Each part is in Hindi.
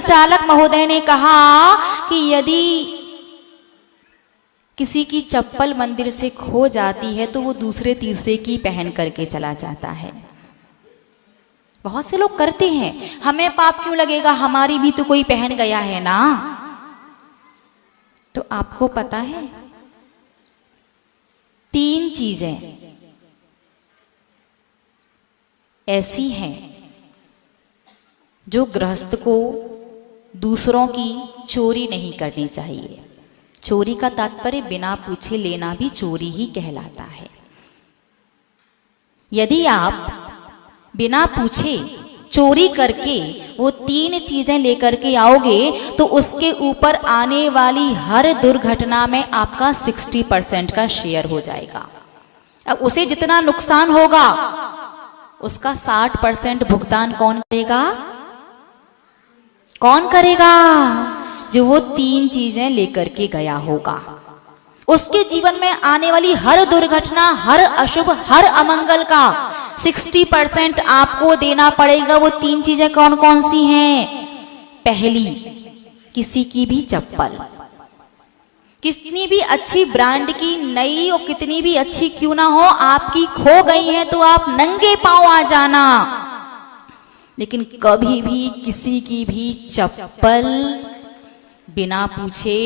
संचालक महोदय ने कहा कि यदि किसी की चप्पल मंदिर से खो जाती है तो वो दूसरे तीसरे की पहन करके चला जाता है। बहुत से लोग करते हैं, हमें पाप क्यों लगेगा, हमारी भी तो कोई पहन गया है ना। तो आपको पता है 3 चीजें ऐसी हैं जो गृहस्थ को दूसरों की चोरी नहीं करनी चाहिए। चोरी का तात्पर्य बिना पूछे लेना भी चोरी ही कहलाता है। यदि आप बिना पूछे चोरी करके वो 3 चीजें लेकर के आओगे तो उसके ऊपर आने वाली हर दुर्घटना में आपका 60% का शेयर हो जाएगा। अब उसे जितना नुकसान होगा उसका 60% भुगतान कौन करेगा? कौन करेगा? जो वो 3 चीजें लेकर के गया होगा। उसके जीवन में आने वाली हर दुर्घटना, हर अशुभ, हर अमंगल का 60% आपको देना पड़ेगा। वो 3 चीजें कौन कौन सी हैं? पहली, किसी की भी चप्पल, कितनी भी अच्छी ब्रांड की नई और कितनी भी अच्छी क्यों ना हो, आपकी खो गई है तो आप नंगे पांव आ जाना, लेकिन कभी भी किसी की भी चप्पल बिना पूछे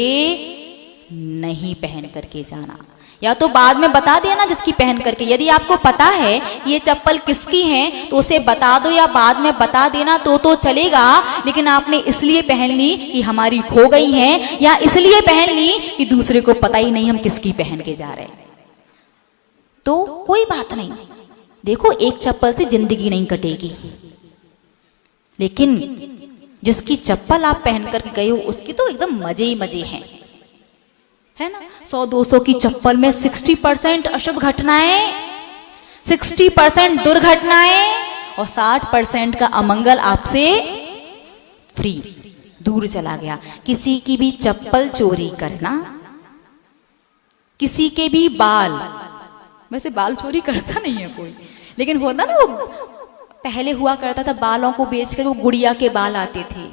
नहीं पहन करके जाना। या तो बाद में बता देना जिसकी पहन करके, यदि आपको पता है ये चप्पल किसकी है तो उसे बता दो या बाद में बता देना तो चलेगा। लेकिन आपने इसलिए पहन ली कि हमारी खो गई है, या इसलिए पहन ली कि दूसरे को पता ही नहीं हम किसकी पहन के जा रहे हैं, तो कोई बात नहीं। देखो, एक चप्पल से जिंदगी नहीं कटेगी, लेकिन जिसकी चप्पल आप पहन करके गए हो उसकी तो एकदम मजे ही मजे हैं, है ना। 100-200 की चप्पल में 60% अशुभ घटनाएं, 60% दुर्घटनाएं और 60% का अमंगल आपसे फ्री, दूर चला गया। किसी की भी चप्पल चोरी करना, किसी के भी बाल, वैसे बाल चोरी करता नहीं है कोई, लेकिन होता ना, वो पहले हुआ करता था, बालों को बेचकर वो गुड़िया के बाल आते थे,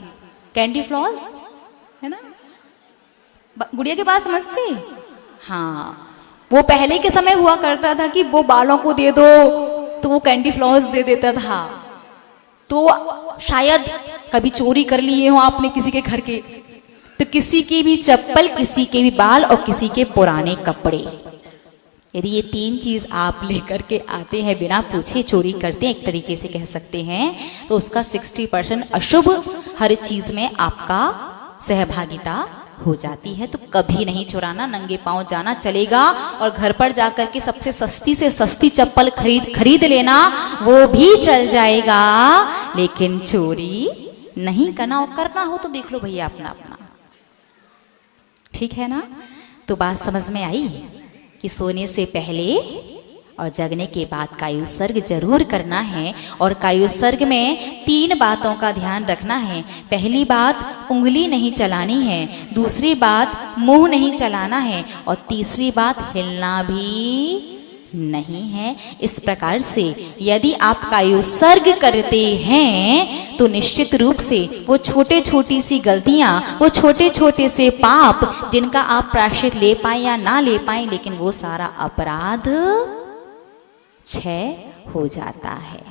कैंडी फ्लॉस, है ना, गुड़िया के बाल समझते? हाँ, वो पहले के समय हुआ करता था कि वो बालों को दे दो तो वो कैंडी फ्लॉस दे देता था। तो शायद कभी चोरी कर लिए हो आपने किसी के घर के, तो किसी की भी चप्पल, किसी के भी बाल और किसी के पुराने कपड़े, यदि ये 3 चीज आप लेकर के आते हैं, बिना पूछे चोरी करते हैं, एक तरीके से कह सकते हैं, तो उसका 60% अशुभ हर चीज में आपका सहभागिता हो जाती है। तो कभी नहीं चुराना, नंगे पांव जाना चलेगा, और घर पर जाकर के सबसे सस्ती से सस्ती चप्पल खरीद लेना, वो भी चल जाएगा, लेकिन चोरी नहीं करना। और करना हो तो देख लो भैया अपना अपना, ठीक है ना। तो बात समझ में आई कि सोने से पहले और जगने के बाद कायुसर्ग जरूर करना है। और कायुसर्ग में 3 बातों का ध्यान रखना है। पहली बात, उंगली नहीं चलानी है। दूसरी बात, मुंह नहीं चलाना है। और तीसरी बात, हिलना भी नहीं है। इस प्रकार से यदि आप कायुसर्ग करते हैं तो निश्चित रूप से वो छोटी सी गलतियां, वो छोटे से पाप, जिनका आप प्रायश्चित ले पाए या ना ले पाए, लेकिन वो सारा अपराध क्षय हो जाता है।